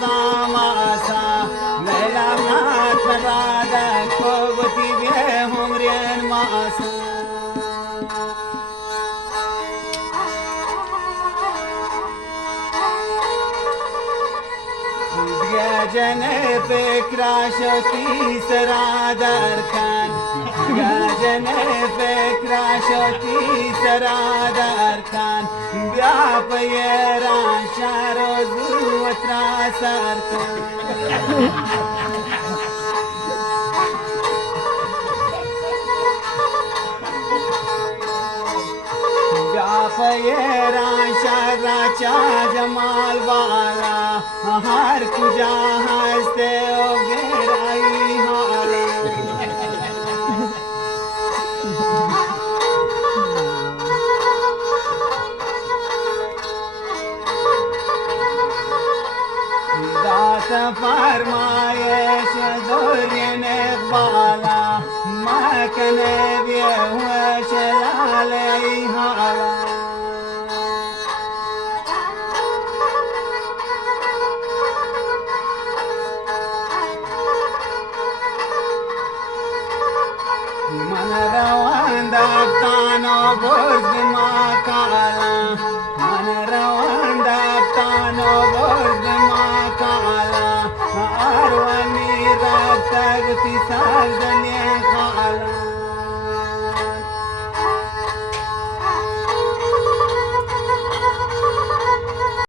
زاماسا ملامات مرادا کوبتی به همرین ماسا جنه فکر شوتی سرا درکن جنه فکر شوتی سرا درکن بیا پیران شهر زو ترا سرکن بیا پیران شهر چا جمال والا هر کجا هسته و گرایی حالا دات فرمایش دورین اقبالا مکنه بیه شلالی حالا من روان دفتانو برد ما کالا من روان دفتانو برد ما کالا اروانی رفتگتی سازنی خالا